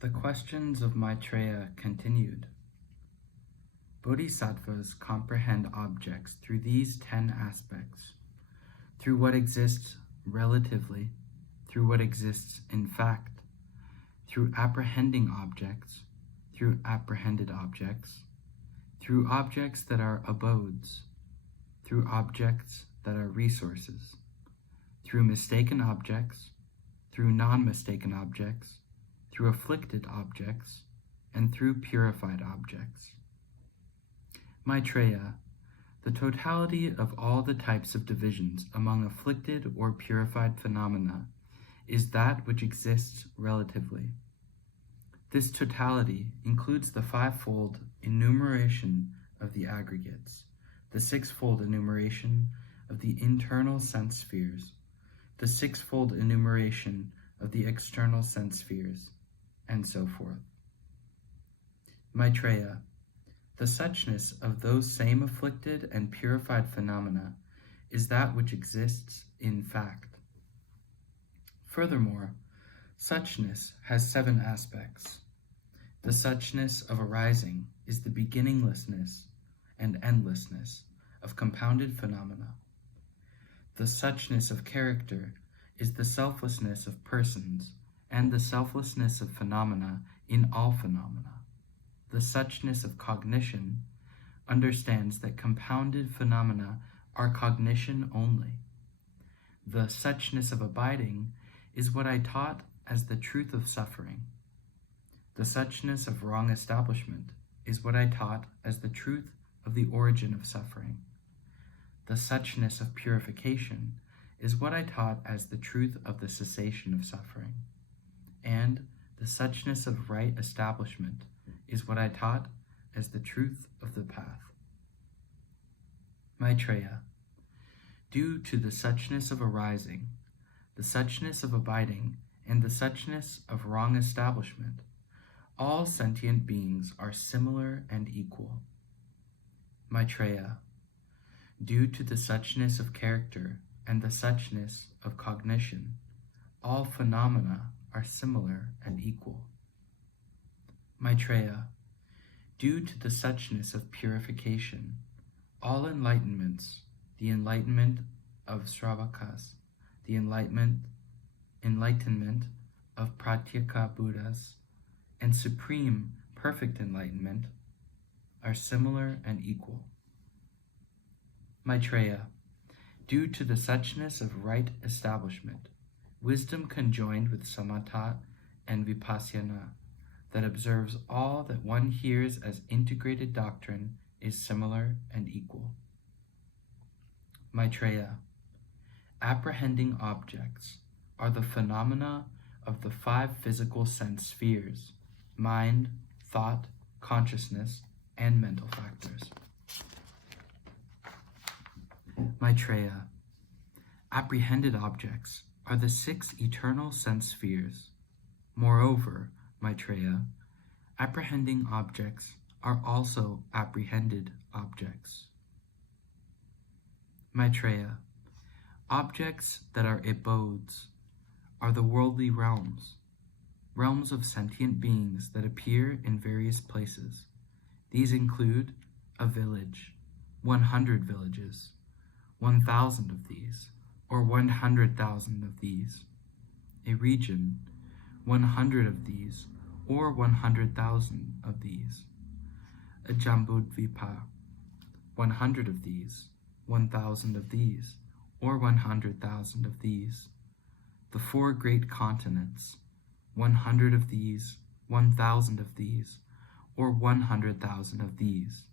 The questions of Maitreya continued. Bodhisattvas comprehend objects through these 10 aspects, through what exists relatively, through what exists in fact, through apprehending objects, through apprehended objects, through objects that are abodes, through objects that are resources, through mistaken objects, through non-mistaken objects, through afflicted objects, and through purified objects. Maitreya, the totality of all the types of divisions among afflicted or purified phenomena is that which exists relatively. This totality includes the fivefold enumeration of the aggregates, the sixfold enumeration of the internal sense spheres, the sixfold enumeration of the external sense spheres, and so forth. Maitreya, the suchness of those same afflicted and purified phenomena is that which exists in fact. Furthermore, suchness has 7 aspects. The suchness of arising is the beginninglessness and endlessness of compounded phenomena. The suchness of character is the selflessness of persons and the selflessness of phenomena in all phenomena. The suchness of cognition understands that compounded phenomena are cognition only. The suchness of abiding is what I taught as the truth of suffering. The suchness of wrong establishment is what I taught as the truth of the origin of suffering. The suchness of purification is what I taught as the truth of the cessation of suffering. And the suchness of right establishment is what I taught as the truth of the path. Maitreya, due to the suchness of arising, the suchness of abiding, and the suchness of wrong establishment, all sentient beings are similar and equal. Maitreya, due to the suchness of character and the suchness of cognition, all phenomena are similar and equal. Maitreya, due to the suchness of purification, all enlightenments, the enlightenment of Sravakas, the enlightenment of Pratyeka Buddhas, and supreme perfect enlightenment, are similar and equal. Maitreya, due to the suchness of right establishment, wisdom conjoined with samatha and vipassana, that observes all that one hears as integrated doctrine is similar and equal. Maitreya, apprehending objects are the phenomena of the 5 physical sense spheres: mind, thought, consciousness, and mental factors. Maitreya, apprehended objects are the 6 eternal sense spheres. Moreover, Maitreya, apprehending objects are also apprehended objects. Maitreya, objects that are abodes are the worldly realms, realms of sentient beings that appear in various places. These include a village, 100 villages, 1,000 of these, or 100,000 of these, a region, 100 of these, or 100,000 of these, a Jambudvipa, 100 of these, 1,000 of these, or 100,000 of these, the 4 great continents, 100 of these, 1,000 of these, or 100,000 of these,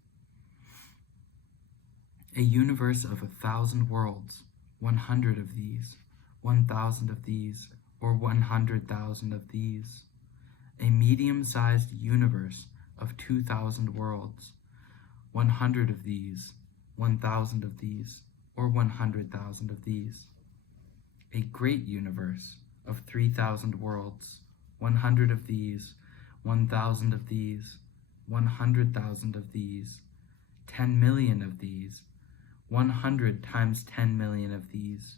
a universe of 1,000 worlds, 100 of these, 1,000 of these, or 100,000 of these, a medium-sized universe of 2,000 worlds, 100 of these, 1,000 of these, or 100,000 of these, a great universe of 3,000 worlds, 100 of these, 1,000 of these, 100,000 of these, 10 million of these, 100 times 10 million of these,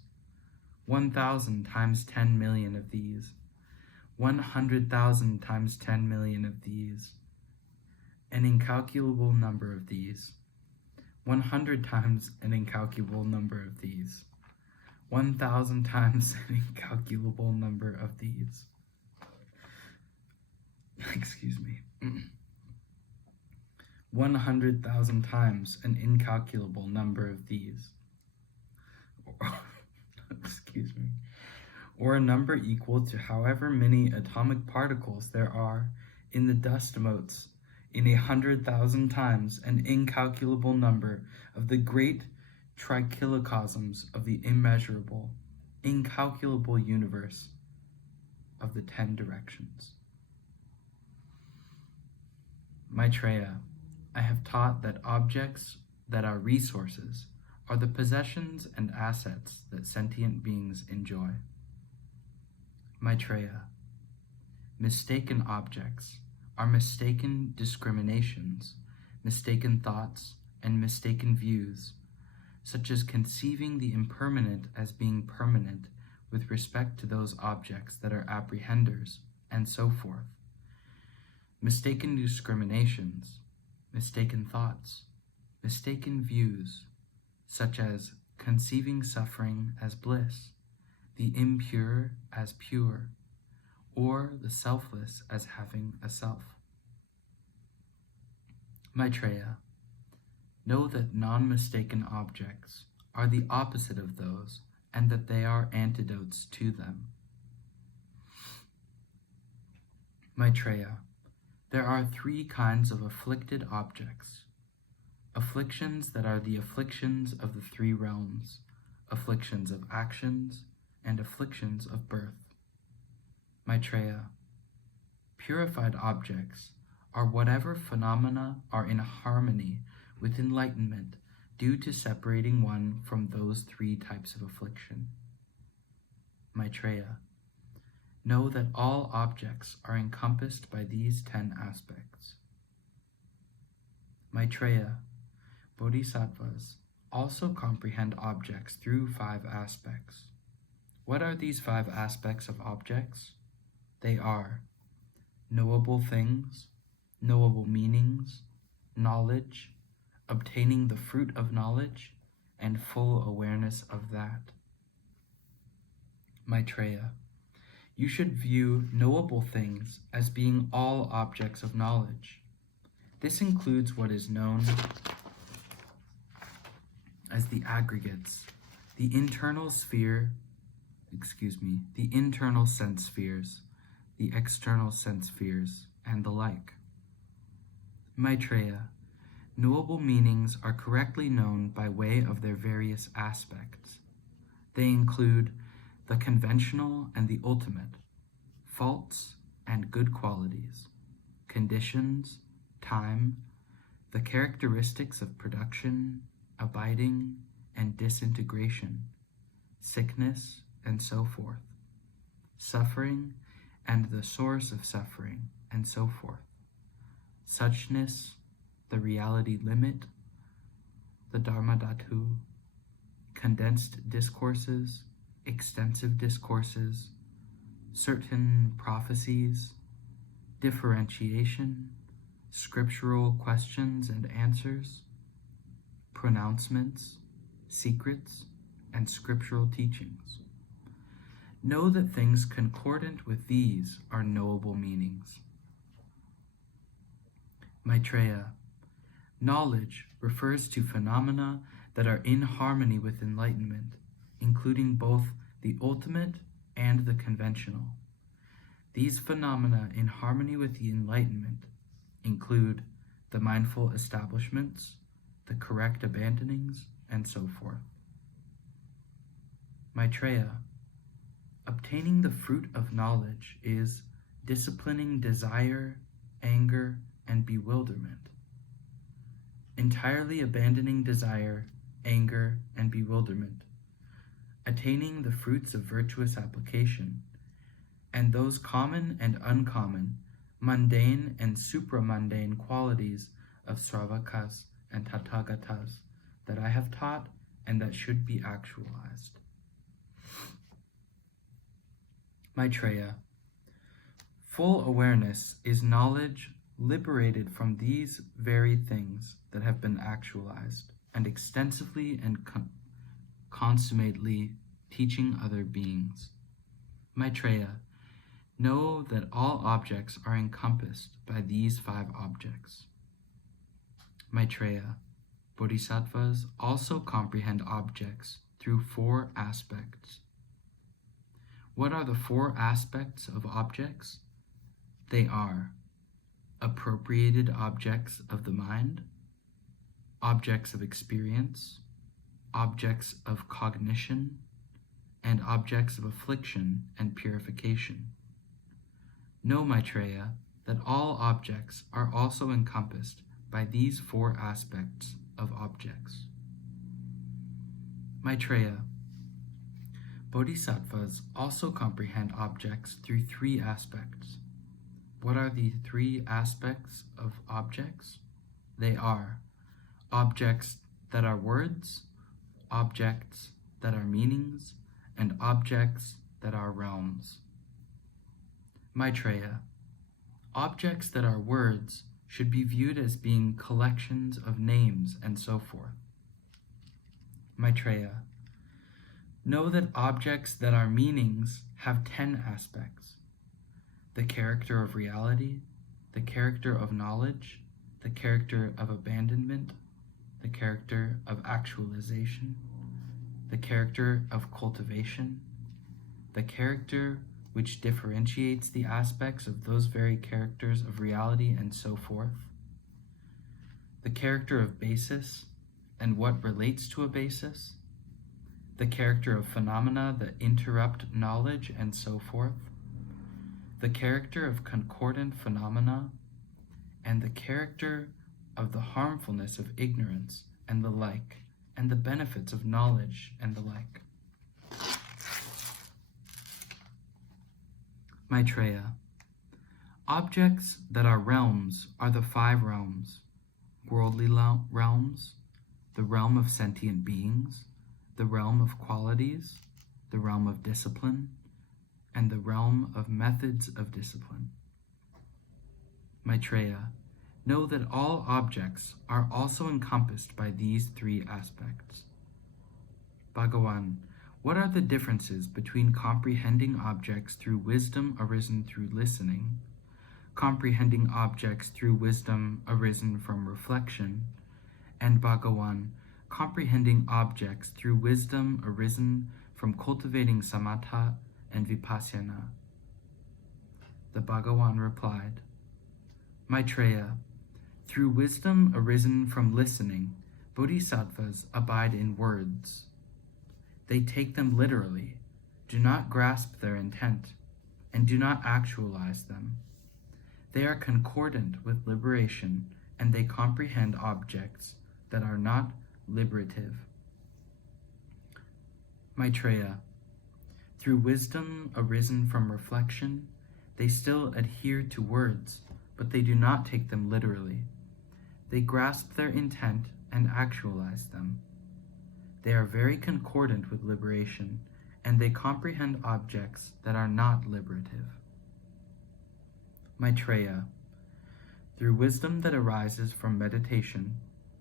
1,000 times 10 million of these, 100,000 times 10 million of these, an incalculable number of these, 100 times an incalculable number of these, 1,000 times an incalculable number of these. Excuse me. 100,000 times an incalculable number of these. Excuse me. Or a number equal to however many atomic particles there are in the dust motes in 100,000 times an incalculable number of the great trichilocosms of the immeasurable, incalculable universe of the 10 directions. Maitreya, I have taught that objects that are resources are the possessions and assets that sentient beings enjoy. Maitreya, mistaken objects are mistaken discriminations, mistaken thoughts, and mistaken views, such as conceiving the impermanent as being permanent with respect to those objects that are apprehenders, and so forth. Mistaken discriminations, mistaken thoughts, mistaken views, such as conceiving suffering as bliss, the impure as pure, or the selfless as having a self. Maitreya, know that non-mistaken objects are the opposite of those, and that they are antidotes to them. Maitreya, there are 3 kinds of afflicted objects. Afflictions that are the afflictions of the 3 realms, afflictions of actions, and afflictions of birth. Maitreya, purified objects are whatever phenomena are in harmony with enlightenment due to separating one from those 3 types of affliction. Maitreya, know that all objects are encompassed by these 10 aspects. Maitreya, bodhisattvas also comprehend objects through 5 aspects. What are these 5 aspects of objects? They are knowable things, knowable meanings, knowledge, obtaining the fruit of knowledge, and full awareness of that. Maitreya, you should view knowable things as being all objects of knowledge. This includes what is known as the aggregates, the internal sense spheres, the external sense spheres, and the like. Maitreya, knowable meanings are correctly known by way of their various aspects. They include the conventional and the ultimate, faults and good qualities, conditions, time, the characteristics of production, abiding, and disintegration, sickness, and so forth, suffering and the source of suffering, and so forth, suchness, the reality limit, the dharmadhatu, condensed discourses, extensive discourses, certain prophecies, differentiation, scriptural questions and answers, pronouncements, secrets, and scriptural teachings. Know that things concordant with these are knowable meanings. Maitreya, knowledge refers to phenomena that are in harmony with enlightenment, including both the ultimate and the conventional. These phenomena in harmony with the enlightenment include the mindful establishments, the correct abandonings, and so forth. Maitreya, obtaining the fruit of knowledge is disciplining desire, anger, and bewilderment. Entirely abandoning desire, anger, and bewilderment. Attaining the fruits of virtuous application, and those common and uncommon, mundane and supramundane qualities of Sravakas and Tathagatas that I have taught and that should be actualized. Maitreya, Full awareness is knowledge liberated from these very things that have been actualized and extensively and consummately teaching other beings. Maitreya, know that all objects are encompassed by these 5 objects. Maitreya, Bodhisattvas also comprehend objects through 4 aspects. What are the 4 aspects of objects? They are appropriated objects of the mind, objects of experience, objects of cognition, and objects of affliction and purification. Know, Maitreya, that all objects are also encompassed by these 4 aspects of objects. Maitreya, Bodhisattvas also comprehend objects through 3 aspects. What are the 3 aspects of objects? They are objects that are words, objects that are meanings, and objects that are realms. Maitreya, objects that are words should be viewed as being collections of names and so forth. Maitreya, know that objects that are meanings have 10 aspects: the character of reality, the character of knowledge, the character of abandonment, the character of actualization, the character of cultivation, the character which differentiates the aspects of those very characters of reality and so forth, the character of basis and what relates to a basis, the character of phenomena that interrupt knowledge and so forth, the character of concordant phenomena, and the character of the harmfulness of ignorance and the like, and the benefits of knowledge and the like. Maitreya, objects that are realms are the 5 realms: worldly realms, the realm of sentient beings, the realm of qualities, the realm of discipline, and the realm of methods of discipline. Maitreya, know that all objects are also encompassed by these 3 aspects. Bhagawan, what are the differences between comprehending objects through wisdom arisen through listening, comprehending objects through wisdom arisen from reflection, and Bhagawan, comprehending objects through wisdom arisen from cultivating samatha and vipassana? The Bhagawan replied, Maitreya, through wisdom arisen from listening, bodhisattvas abide in words. They take them literally, do not grasp their intent, and do not actualize them. They are concordant with liberation, and they comprehend objects that are not liberative. Maitreya, through wisdom arisen from reflection, they still adhere to words, but they do not take them literally. They grasp their intent and actualize them. They are very concordant with liberation, and they comprehend objects that are not liberative. Maitreya, through wisdom that arises from meditation,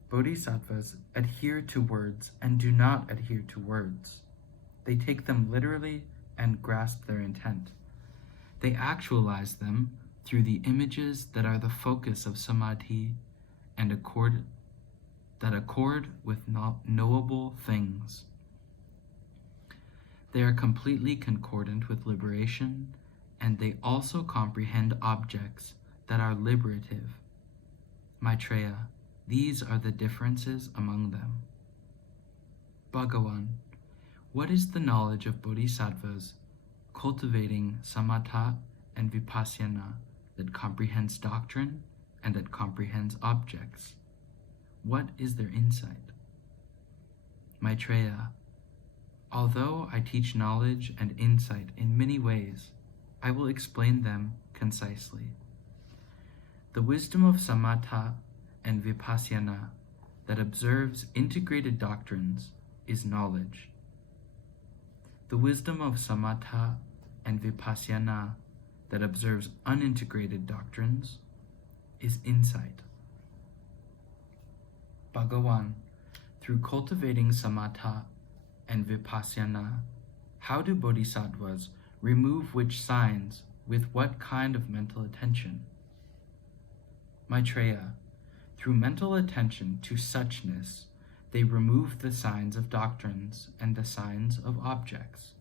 bodhisattvas adhere to words and do not adhere to words. They take them literally and grasp their intent. They actualize them through the images that are the focus of samadhi and accord with knowable things. They are completely concordant with liberation, and they also comprehend objects that are liberative. Maitreya, these are the differences among them. Bhagawan, what is the knowledge of bodhisattvas cultivating samatha and vipassana that comprehends doctrine and that comprehends objects? What is their insight? Maitreya, although I teach knowledge and insight in many ways, I will explain them concisely. The wisdom of samatha and vipassana that observes integrated doctrines is knowledge. The wisdom of samatha and vipassana that observes unintegrated doctrines is insight. Bhagawan, through cultivating samatha and vipassana, how do bodhisattvas remove which signs with what kind of mental attention? Maitreya, through mental attention to suchness, they remove the signs of doctrines and the signs of objects.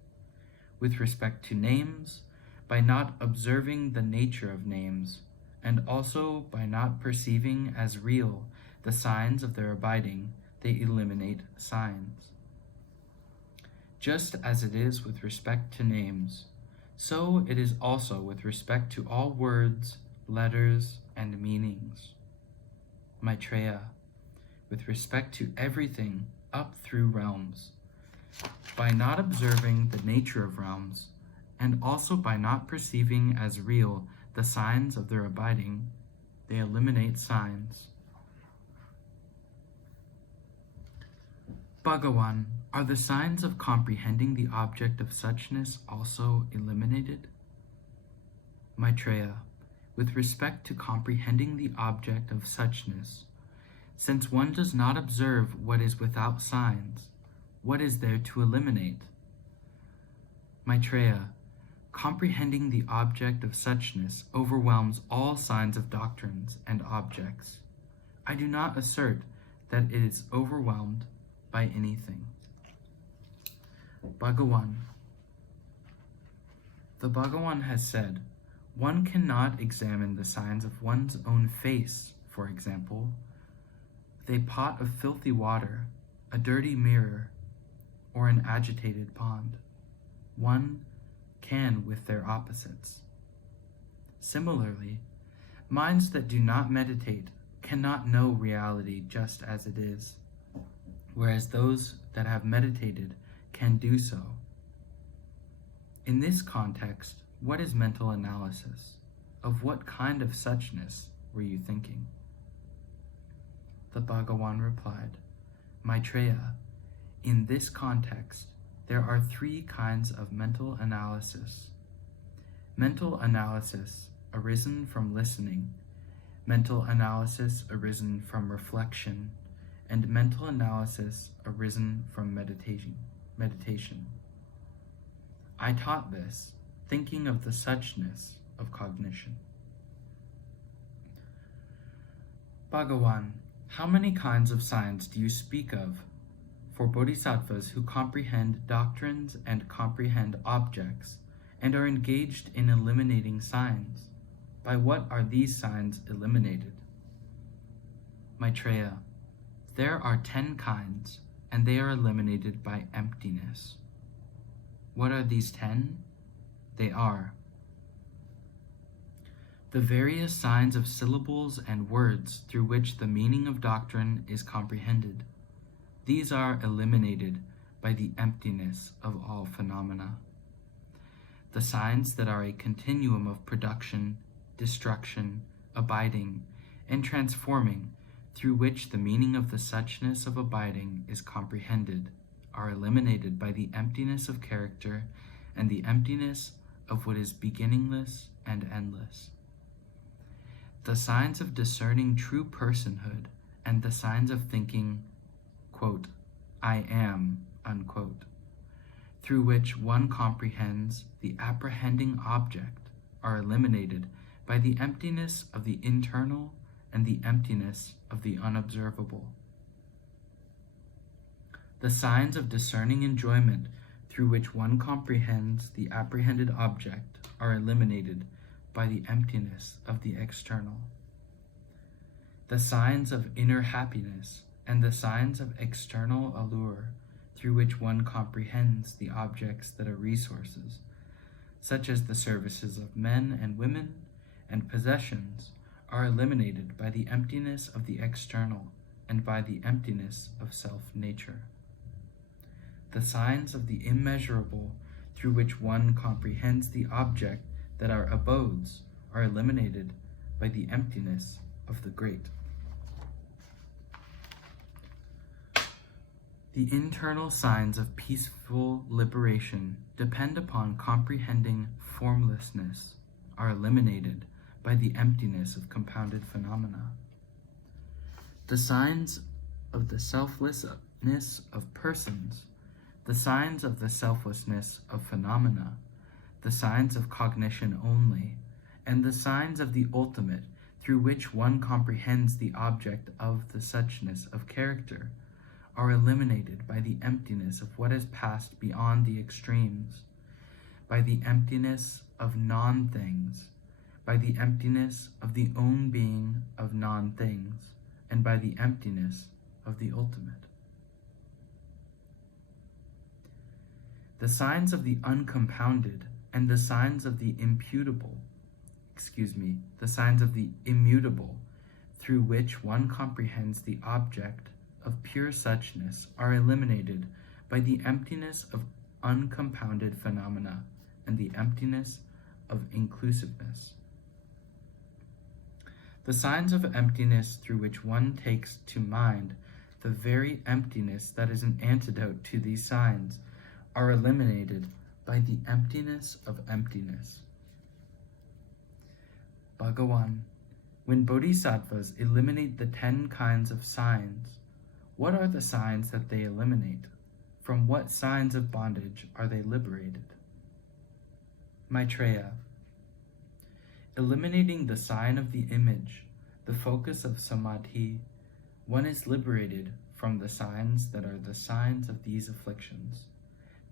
With respect to names, by not observing the nature of names, and also by not perceiving as real the signs of their abiding, they eliminate signs. Just as it is with respect to names, so it is also with respect to all words, letters, and meanings. Maitreya, with respect to everything up through realms, by not observing the nature of realms, and also by not perceiving as real the signs of their abiding, they eliminate signs. Bhagawan, are the signs of comprehending the object of suchness also eliminated? Maitreya, with respect to comprehending the object of suchness, since one does not observe what is without signs, what is there to eliminate? Maitreya, comprehending the object of suchness overwhelms all signs of doctrines and objects. I do not assert that it is overwhelmed by anything. Bhagawan, the Bhagawan has said, one cannot examine the signs of one's own face, for example, with a pot of filthy water, a dirty mirror, or an agitated pond. One can with their opposites. Similarly, minds that do not meditate cannot know reality just as it is, whereas those that have meditated can do so. In this context, what is mental analysis? Of what kind of suchness were you thinking? The Bhagawan replied, Maitreya, in this context, there are three kinds of mental analysis. Mental analysis arisen from listening, mental analysis arisen from reflection, and mental analysis arisen from meditation. I taught this, thinking of the suchness of cognition. Bhagawan, how many kinds of signs do you speak of for bodhisattvas who comprehend doctrines and comprehend objects, and are engaged in eliminating signs? By what are these signs eliminated? Maitreya, there are 10 kinds, and they are eliminated by emptiness. What are these 10? They are the various signs of syllables and words through which the meaning of doctrine is comprehended. These are eliminated by the emptiness of all phenomena. The signs that are a continuum of production, destruction, abiding, and transforming, through which the meaning of the suchness of abiding is comprehended, are eliminated by the emptiness of character and the emptiness of what is beginningless and endless. The signs of discerning true personhood and the signs of thinking, quote, I am, unquote, through which one comprehends the apprehending object, are eliminated by the emptiness of the internal and the emptiness of the unobservable. The signs of discerning enjoyment through which one comprehends the apprehended object are eliminated by the emptiness of the external. The signs of inner happiness and the signs of external allure through which one comprehends the objects that are resources, such as the services of men and women and possessions, are eliminated by the emptiness of the external and by the emptiness of self-nature. The signs of the immeasurable through which one comprehends the object that are abodes are eliminated by the emptiness of the great. The internal signs of peaceful liberation depend upon comprehending formlessness, are eliminated by the emptiness of compounded phenomena. The signs of the selflessness of persons, the signs of the selflessness of phenomena, the signs of cognition only, and the signs of the ultimate through which one comprehends the object of the suchness of character, are eliminated by the emptiness of what has passed beyond the extremes, by the emptiness of non-things, by the emptiness of the own being of non-things, and by the emptiness of the ultimate. The signs of the uncompounded and the signs of the the signs of the immutable, through which one comprehends the object of pure suchness, are eliminated by the emptiness of uncompounded phenomena and the emptiness of inclusiveness. The signs of emptiness through which one takes to mind the very emptiness that is an antidote to these signs are eliminated by the emptiness of emptiness. Bhagawan, when bodhisattvas eliminate the 10 kinds of signs, what are the signs that they eliminate? From what signs of bondage are they liberated? Maitreya, eliminating the sign of the image, the focus of samadhi, one is liberated from the signs that are the signs of these afflictions.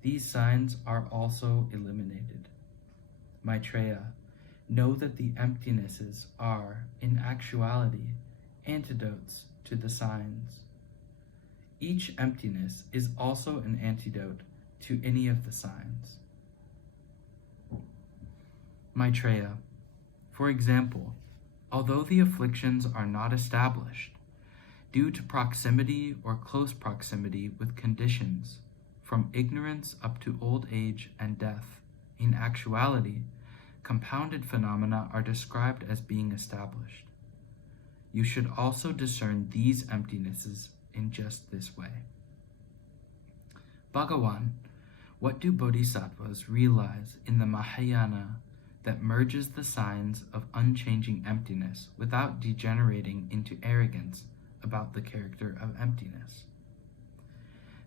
These signs are also eliminated. Maitreya, know that the emptinesses are, in actuality, antidotes to the signs. Each emptiness is also an antidote to any of the signs. Maitreya, for example, although the afflictions are not established, due to proximity or close proximity with conditions, from ignorance up to old age and death, in actuality, compounded phenomena are described as being established. You should also discern these emptinesses in just this way. Bhagawan, what do bodhisattvas realize in the Mahayana that merges the signs of unchanging emptiness without degenerating into arrogance about the character of emptiness?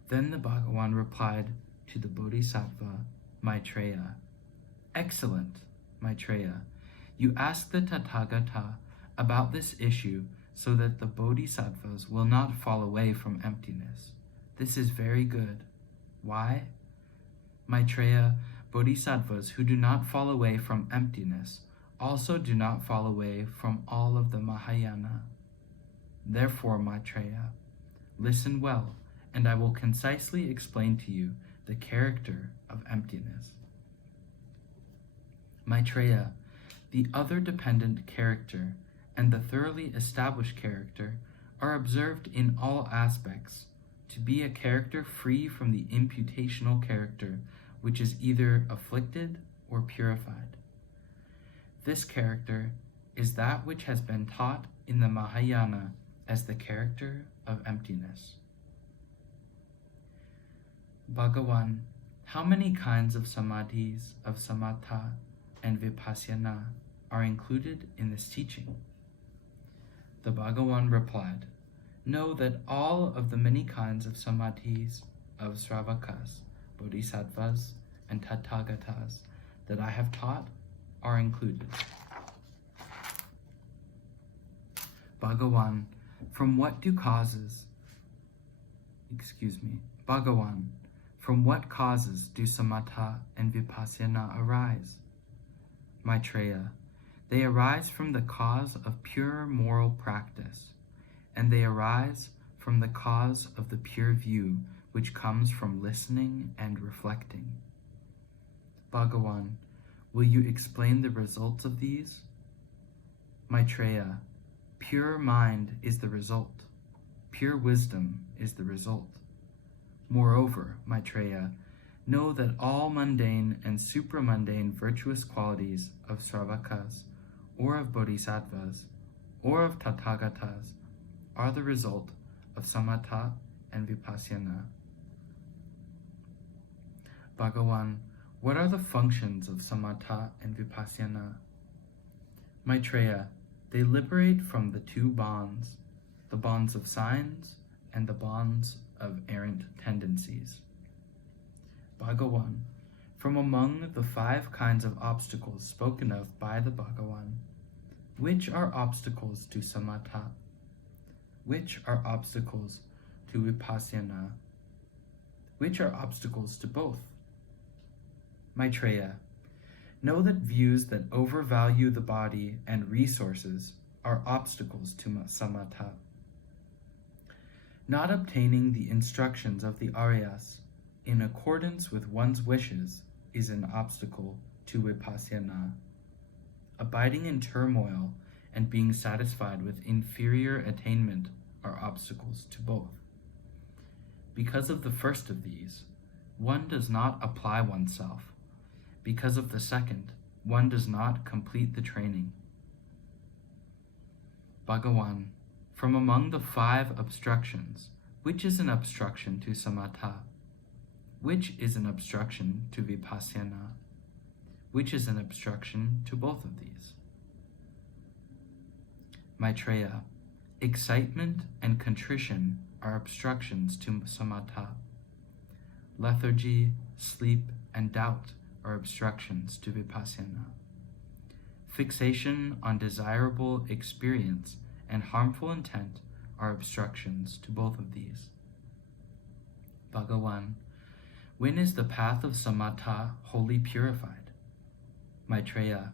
Then the Bhagawan replied to the bodhisattva Maitreya, "Excellent, Maitreya, you ask the Tathagata about this issue so that the bodhisattvas will not fall away from emptiness. This is very good. Why? Maitreya, bodhisattvas who do not fall away from emptiness also do not fall away from all of the Mahayana. Therefore, Maitreya, listen well, and I will concisely explain to you the character of emptiness. Maitreya, the other dependent character and the thoroughly established character are observed in all aspects to be a character free from the imputational character, which is either afflicted or purified. This character is that which has been taught in the Mahayana as the character of emptiness. Bhagawan, how many kinds of samadhis of samatha and vipassana are included in this teaching? The Bhagawan replied, know that all of the many kinds of samadhis of Sravakas, Bodhisattvas, and Tathagatas that I have taught are included. Bhagawan, from what causes do samatha and vipassana arise? Maitreya, they arise from the cause of pure moral practice, and they arise from the cause of the pure view which comes from listening and reflecting. Bhagawan, will you explain the results of these? Maitreya, pure mind is the result. Pure wisdom is the result. Moreover, Maitreya, know that all mundane and supramundane virtuous qualities of Sravakas, or of Bodhisattvas, or of Tathagatas, are the result of samatha and vipassana. Bhagawan, what are the functions of samatha and vipassana? Maitreya, they liberate from the two bonds, the bonds of signs and the bonds of errant tendencies. Bhagawan, from among the 5 kinds of obstacles spoken of by the Bhagawan, which are obstacles to samatha? Which are obstacles to vipassana? Which are obstacles to both? Maitreya, know that views that overvalue the body and resources are obstacles to samatha. Not obtaining the instructions of the Aryas in accordance with one's wishes is an obstacle to vipassana. Abiding in turmoil and being satisfied with inferior attainment are obstacles to both. Because of the first of these, one does not apply oneself. Because of the second, one does not complete the training. Bhagawan, from among the 5 obstructions, which is an obstruction to samatha? Which is an obstruction to vipassana? Which is an obstruction to both of these? Maitreya, excitement and contrition are obstructions to samatha. Lethargy, sleep, and doubt are obstructions to vipassana. Fixation on desirable experience and harmful intent are obstructions to both of these. Bhagawan, when is the path of samatha wholly purified? Maitreya,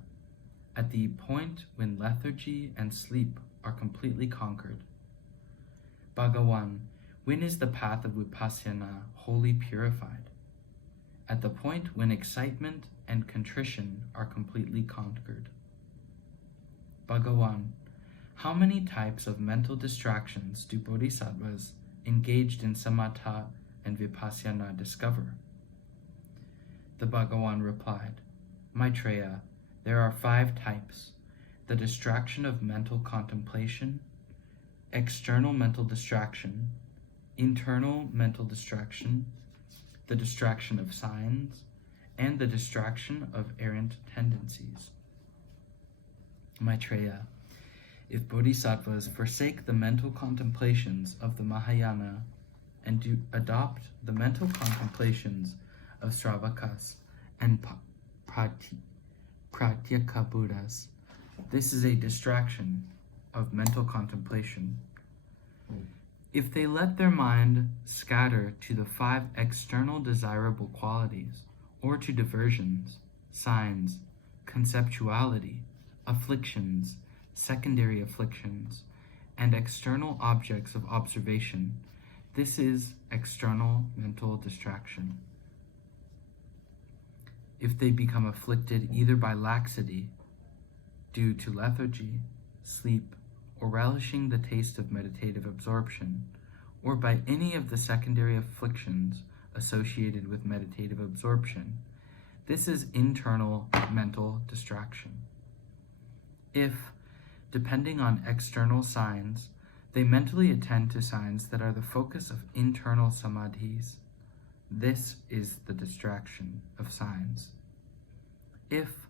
at the point when lethargy and sleep are completely conquered. Bhagawan, when is the path of vipassana wholly purified? At the point when excitement and contrition are completely conquered. Bhagawan, how many types of mental distractions do bodhisattvas engaged in samatha and vipassana discover? The Bhagawan replied, Maitreya, there are 5 types: the distraction of mental contemplation, external mental distraction, internal mental distraction, the distraction of signs, and the distraction of errant tendencies. Maitreya, if bodhisattvas forsake the mental contemplations of the Mahayana and do adopt the mental contemplations of Sravakas and Pratyeka Buddhas, this is a distraction of mental contemplation. If they let their mind scatter to the 5 external desirable qualities, or to diversions, signs, conceptuality, afflictions, secondary afflictions, and external objects of observation, this is external mental distraction. If they become afflicted either by laxity, due to lethargy, sleep, or relishing the taste of meditative absorption, or by any of the secondary afflictions associated with meditative absorption, this is internal mental distraction. If, depending on external signs, they mentally attend to signs that are the focus of internal samadhis, this is the distraction of signs. If,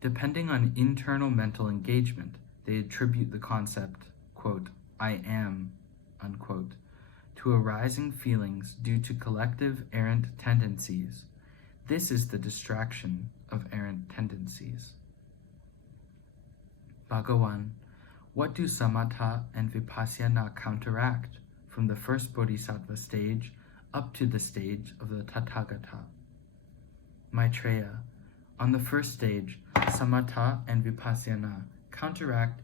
depending on internal mental engagement, they attribute the concept, quote, I am, unquote, to arising feelings due to collective errant tendencies, this is the distraction of errant tendencies. Bhagawan, what do samatha and vipassana counteract from the first bodhisattva stage up to the stage of the Tathagata? Maitreya, on the first stage, samatha and vipassana counteract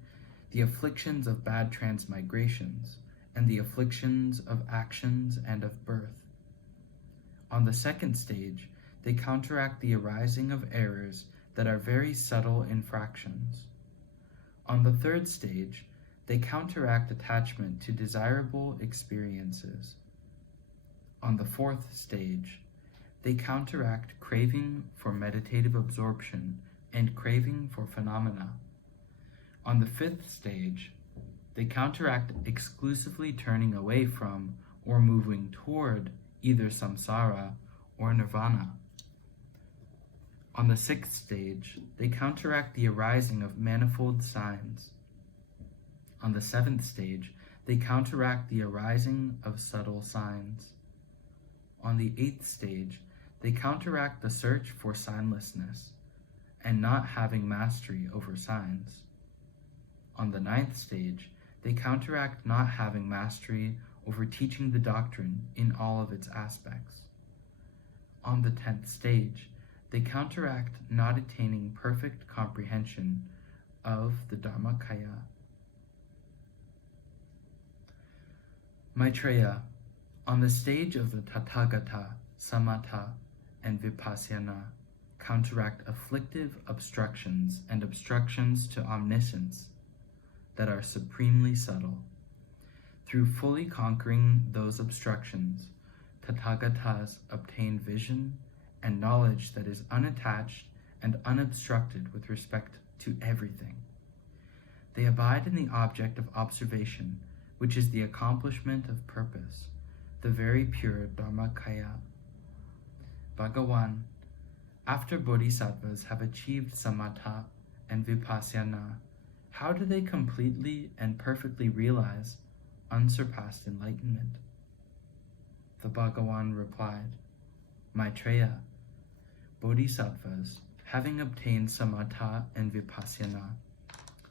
the afflictions of bad transmigrations and the afflictions of actions and of birth. On the second stage, they counteract the arising of errors that are very subtle infractions. On the third stage, they counteract attachment to desirable experiences. On the fourth stage, they counteract craving for meditative absorption and craving for phenomena. On the fifth stage, they counteract exclusively turning away from or moving toward either samsara or nirvana. On the 6th stage, they counteract the arising of manifold signs. On the 7th stage, they counteract the arising of subtle signs. On the 8th stage, they counteract the search for signlessness and not having mastery over signs. On the 9th stage, they counteract not having mastery over teaching the doctrine in all of its aspects. On the 10th stage, they counteract not attaining perfect comprehension of the Dharmakaya. Maitreya, on the stage of the Tathagata, Samatha, and Vipassana, counteract afflictive obstructions and obstructions to omniscience that are supremely subtle. Through fully conquering those obstructions, Tathagatas obtain vision and knowledge that is unattached and unobstructed with respect to everything. They abide in the object of observation, which is the accomplishment of purpose, the very pure Dharmakaya. Bhagawan, after bodhisattvas have achieved samatha and vipassana, how do they completely and perfectly realize unsurpassed enlightenment? The Bhagawan replied, Maitreya, bodhisattvas, having obtained samatha and vipassana,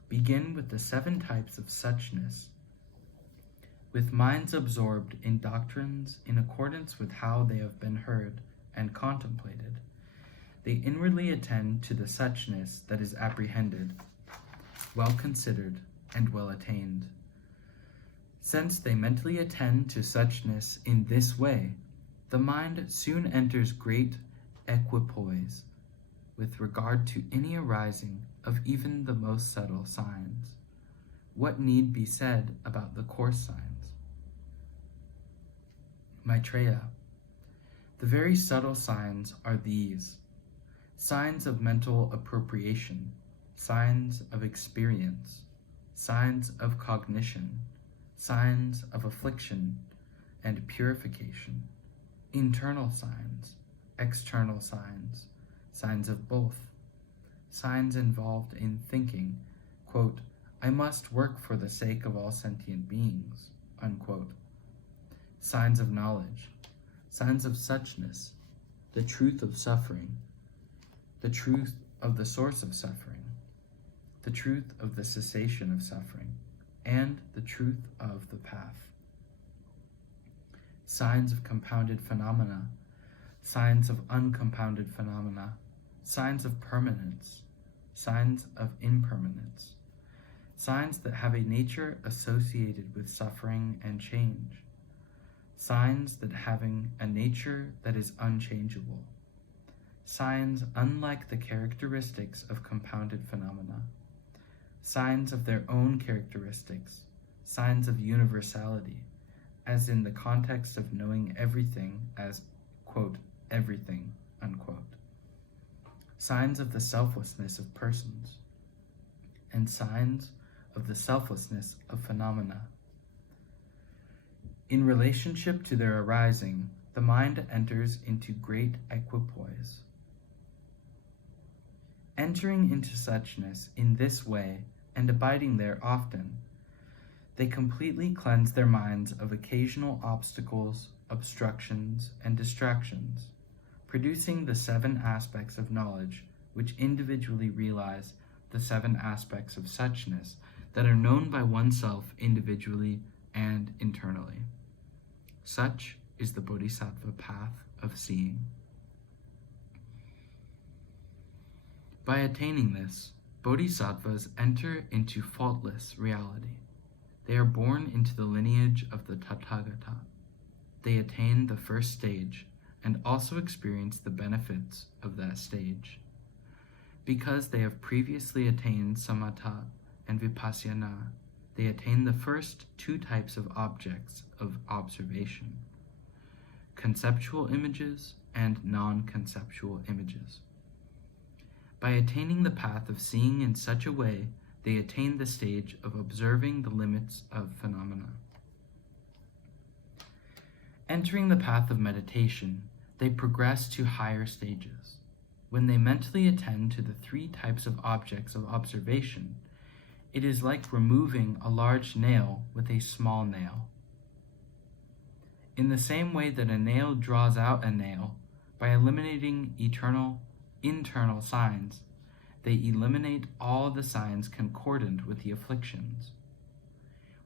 begin with the 7 types of suchness, with minds absorbed in doctrines in accordance with how they have been heard and contemplated. They inwardly attend to the suchness that is apprehended, well considered, and well attained. Since they mentally attend to suchness in this way, the mind soon enters great equipoise with regard to any arising of even the most subtle signs. What need be said about the coarse signs? Maitreya, the very subtle signs are these: signs of mental appropriation, signs of experience, signs of cognition, signs of affliction and purification, internal signs, external signs, signs of both, signs involved in thinking, quote, I must work for the sake of all sentient beings, unquote, signs of knowledge, signs of suchness, the truth of suffering, the truth of the source of suffering, the truth of the cessation of suffering, and the truth of the path. Signs of compounded phenomena, signs of uncompounded phenomena, signs of permanence, signs of impermanence, signs that have a nature associated with suffering and change, signs that having a nature that is unchangeable, signs unlike the characteristics of compounded phenomena, signs of their own characteristics, signs of universality, as in the context of knowing everything as, quote, everything, unquote, signs of the selflessness of persons, and signs of the selflessness of phenomena. In relationship to their arising, the mind enters into great equipoise. Entering into suchness in this way and abiding there often, they completely cleanse their minds of occasional obstacles, obstructions, and distractions, producing the 7 aspects of knowledge which individually realize the 7 aspects of suchness that are known by oneself individually and internally. Such is the bodhisattva path of seeing. By attaining this, bodhisattvas enter into faultless reality. They are born into the lineage of the Tathagata. They attain the first stage and also experience the benefits of that stage. Because they have previously attained samatha and vipassana, they attain the first 2 types of objects of observation: conceptual images and non-conceptual images. By attaining the path of seeing in such a way, they attain the stage of observing the limits of phenomena. Entering the path of meditation, they progress to higher stages. when they mentally attend to the three types of objects of observation, it is like removing a large nail with a small nail. In the same way that a nail draws out a nail, by eliminating internal signs, they eliminate all the signs concordant with the afflictions.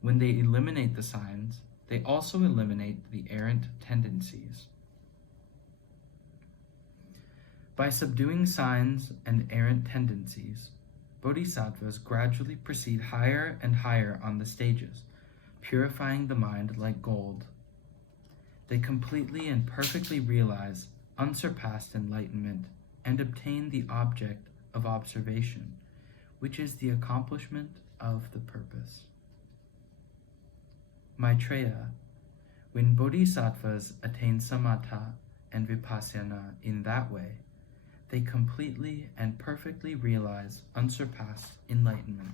When they eliminate the signs, they also eliminate the errant tendencies. By subduing signs and errant tendencies, bodhisattvas gradually proceed higher and higher on the stages, purifying the mind like gold. They completely and perfectly realize unsurpassed enlightenment and obtain the object of observation, which is the accomplishment of the purpose. Maitreya, when bodhisattvas attain samatha and vipassana in that way, they completely and perfectly realize unsurpassed enlightenment.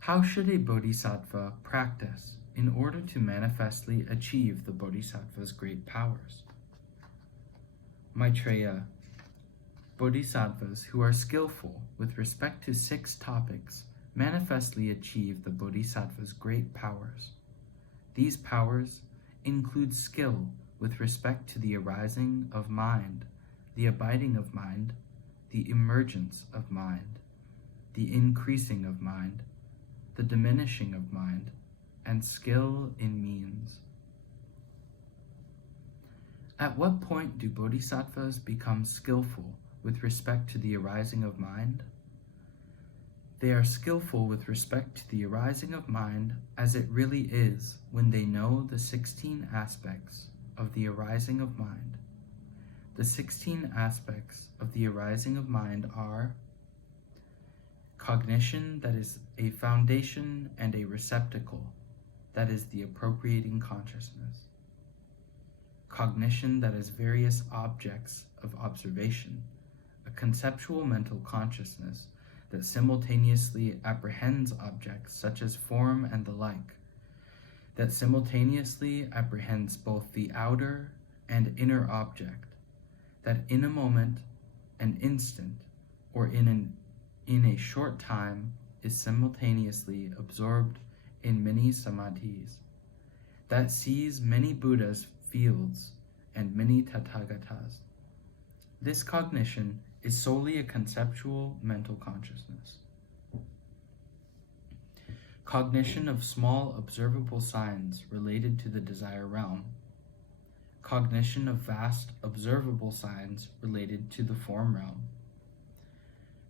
How should a bodhisattva practice in order to manifestly achieve the bodhisattva's great powers? Maitreya, bodhisattvas who are skillful with respect to 6 topics manifestly achieve the bodhisattva's great powers. These powers include skill with respect to the arising of mind, the abiding of mind, the emergence of mind, the increasing of mind, the diminishing of mind, and skill in means. At what point do bodhisattvas become skillful with respect to the arising of mind? They are skillful with respect to the arising of mind as it really is when they know the 16 aspects of the arising of mind. The 16 aspects of the arising of mind are cognition, that is a foundation and a receptacle, that is the appropriating consciousness. Cognition, that is various objects of observation, a conceptual mental consciousness that simultaneously apprehends objects such as form and the like, that simultaneously apprehends both the outer and inner object, that in a moment, an instant, or in a short time is simultaneously absorbed in many samadhis, that sees many Buddhas' fields and many Tathagatas. This cognition is solely a conceptual mental consciousness. Cognition of small observable signs related to the desire realm. Cognition of vast observable signs related to the form realm.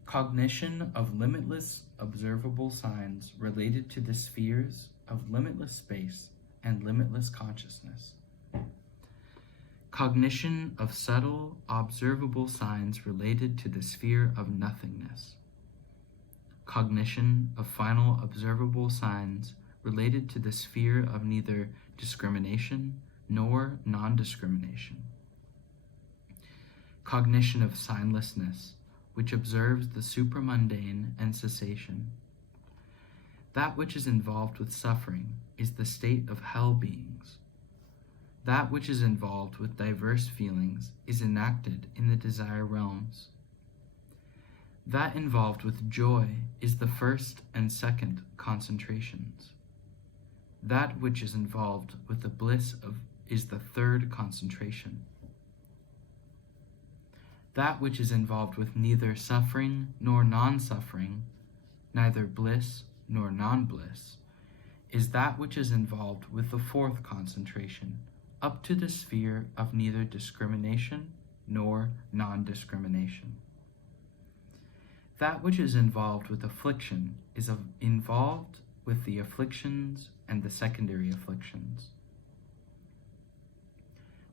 Cognition of limitless observable signs related to the spheres of limitless space and limitless consciousness. Cognition of subtle observable signs related to the sphere of nothingness. Cognition of final observable signs related to the sphere of neither discrimination nor non-discrimination. Cognition of signlessness, which observes the supramundane and cessation. That which is involved with suffering is the state of hell beings. That which is involved with diverse feelings is enacted in the desire realms. That involved with joy is the first and second concentrations. That which is involved with the bliss is the third concentration. That which is involved with neither suffering nor non-suffering, neither bliss nor non-bliss, is that which is involved with the fourth concentration, up to the sphere of neither discrimination nor non-discrimination. That which is involved with affliction is involved with the afflictions and the secondary afflictions.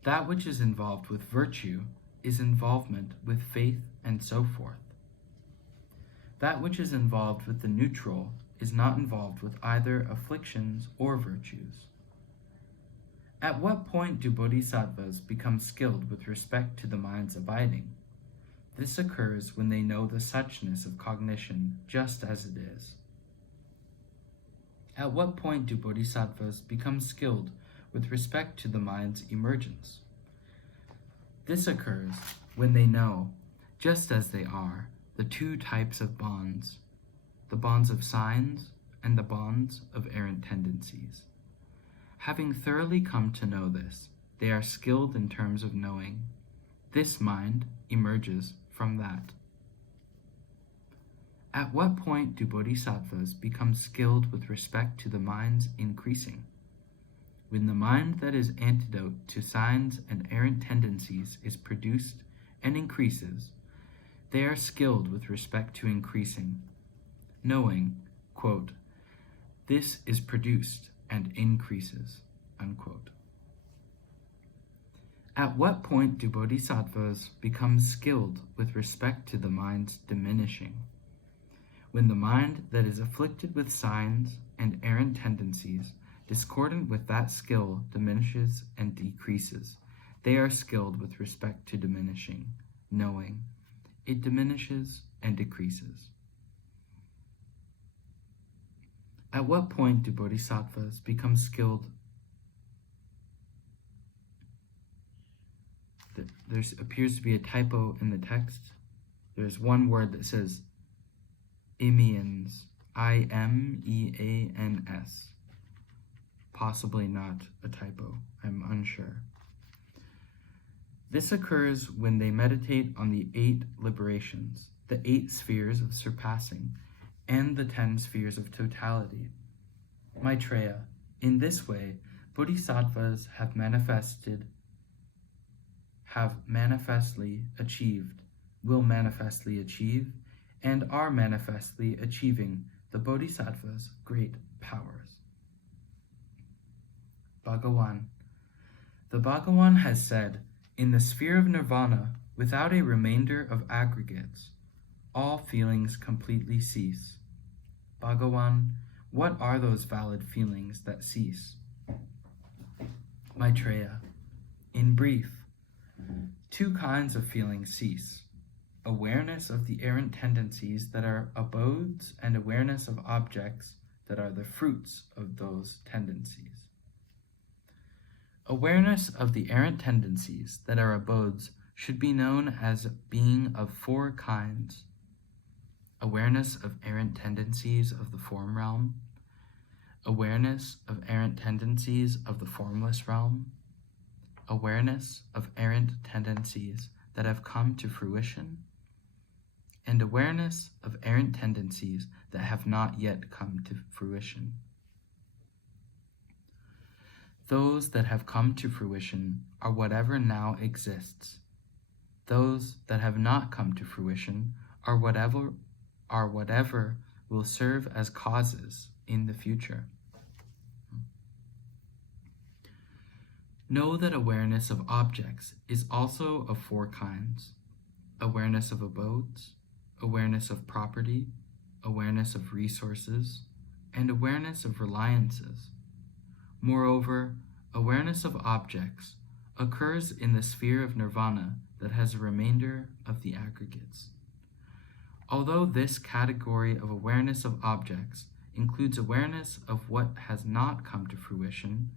That which is involved with virtue is involvement with faith and so forth. That which is involved with the neutral is not involved with either afflictions or virtues. At what point do bodhisattvas become skilled with respect to the mind's abiding? This occurs when they know the suchness of cognition just as it is. At what point do bodhisattvas become skilled with respect to the mind's emergence? This occurs when they know, just as they are, the two types of bonds, the bonds of signs and the bonds of errant tendencies. Having thoroughly come to know this, they are skilled in terms of knowing. This mind emerges from that. At what point do bodhisattvas become skilled with respect to the mind's increasing? When the mind that is antidote to signs and errant tendencies is produced and increases, they are skilled with respect to increasing, knowing, quote, this is produced and increases, unquote. At what point do bodhisattvas become skilled with respect to the mind's diminishing? When the mind that is afflicted with signs and errant tendencies, discordant with that skill, diminishes and decreases, they are skilled with respect to diminishing, knowing, it diminishes and decreases. At what point do bodhisattvas become skilled? There appears to be a typo in the text. There's one word that says Imeans, I-M-E-A-N-S. Possibly not a typo, I'm unsure. This occurs when they meditate on the 8 liberations, the 8 spheres of surpassing, and the 10 spheres of totality. Maitreya, in this way, bodhisattvas have manifestly achieved, will manifestly achieve, and are manifestly achieving the bodhisattva's great powers. Bhagawan. The Bhagawan has said, in the sphere of nirvana, without a remainder of aggregates, all feelings completely cease. Bhagawan, what are those valid feelings that cease? Maitreya. In brief, 2 kinds of feelings cease. Awareness of the errant tendencies that are abodes and awareness of objects that are the fruits of those tendencies. Awareness of the errant tendencies that are abodes should be known as being of 4 kinds. Awareness of errant tendencies of the form realm, awareness of errant tendencies of the formless realm, awareness of errant tendencies that have come to fruition, and awareness of errant tendencies that have not yet come to fruition. Those that have come to fruition are whatever now exists. Those that have not come to fruition are whatever will serve as causes in the future. Know that awareness of objects is also of 4 kinds: awareness of abodes, awareness of property, awareness of resources, and awareness of reliances. Moreover, awareness of objects occurs in the sphere of nirvana that has a remainder of the aggregates. Although this category of awareness of objects includes awareness of what has not come to fruition,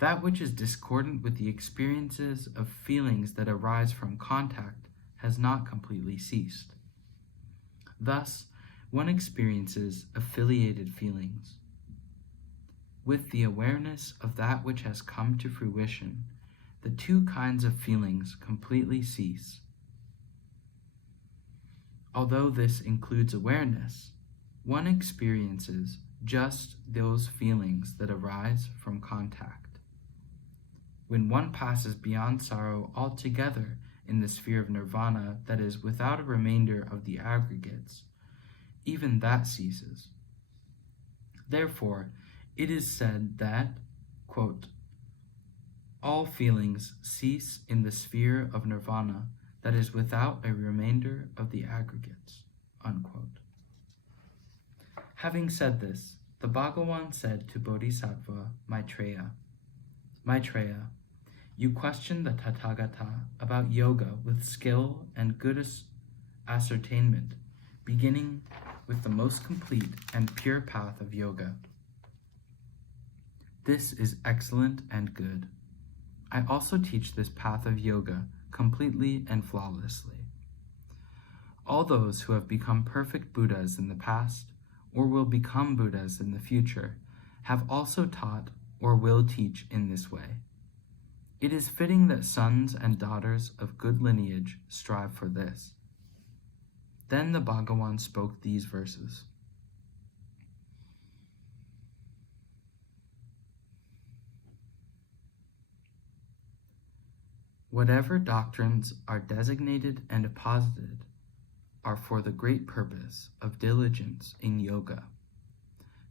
that which is discordant with the experiences of feelings that arise from contact has not completely ceased. Thus, one experiences affiliated feelings. With the awareness of that which has come to fruition, the 2 kinds of feelings completely cease. Although this includes awareness, one experiences just those feelings that arise from contact. When one passes beyond sorrow altogether in the sphere of nirvana that is without a remainder of the aggregates, even that ceases. Therefore, it is said that, quote, all feelings cease in the sphere of nirvana that is without a remainder of the aggregates, unquote. Having said this, the Bhagawan said to Bodhisattva Maitreya, Maitreya, you question the Tathagata about yoga with skill and good ascertainment, beginning with the most complete and pure path of yoga. This is excellent and good. I also teach this path of yoga completely and flawlessly. All those who have become perfect Buddhas in the past, or will become Buddhas in the future, have also taught or will teach in this way. It is fitting that sons and daughters of good lineage strive for this. Then the Bhagavan spoke these verses. Whatever doctrines are designated and deposited are for the great purpose of diligence in yoga.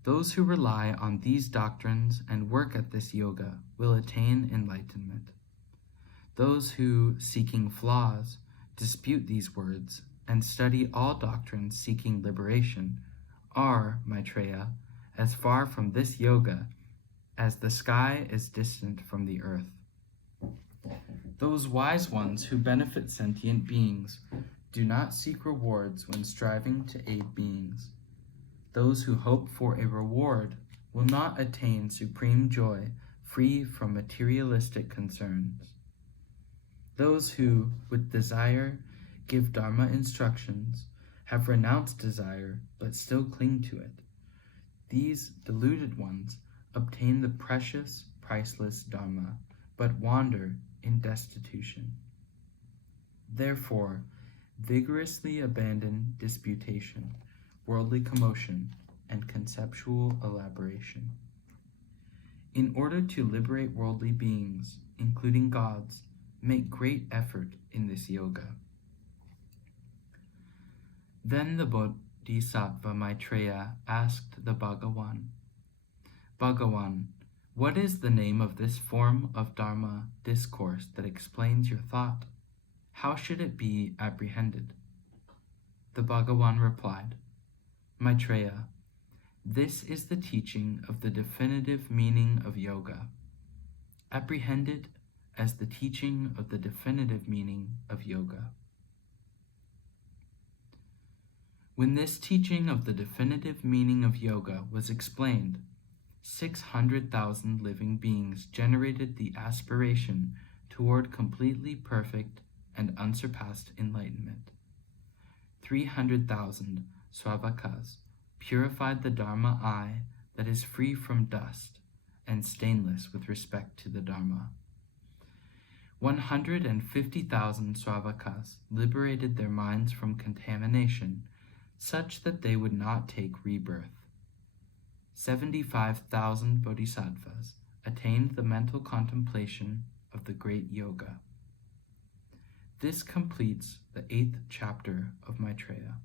Those who rely on these doctrines and work at this yoga will attain enlightenment. Those who, seeking flaws, dispute these words and study all doctrines seeking liberation are, Maitreya, as far from this yoga as the sky is distant from the earth. Those wise ones who benefit sentient beings do not seek rewards when striving to aid beings. Those who hope for a reward will not attain supreme joy free from materialistic concerns. Those who, with desire, give Dharma instructions, have renounced desire but still cling to it. These deluded ones obtain the precious, priceless Dharma, but wander in destitution. Therefore, vigorously abandon disputation, worldly commotion, and conceptual elaboration. In order to liberate worldly beings, including gods, make great effort in this yoga. Then the Bodhisattva Maitreya asked the Bhagavan, Bhagavan, what is the name of this form of Dharma discourse that explains your thought? How should it be apprehended? The Bhagavan replied, Maitreya, this is the teaching of the definitive meaning of yoga. Apprehend it as the teaching of the definitive meaning of yoga. When this teaching of the definitive meaning of yoga was explained, 600,000 living beings generated the aspiration toward completely perfect and unsurpassed enlightenment. 300,000 Sravakas purified the Dharma eye that is free from dust and stainless with respect to the Dharma. 150,000 Sravakas liberated their minds from contamination such that they would not take rebirth. 75,000 Bodhisattvas attained the mental contemplation of the great yoga. This completes the 8th chapter of Maitreya.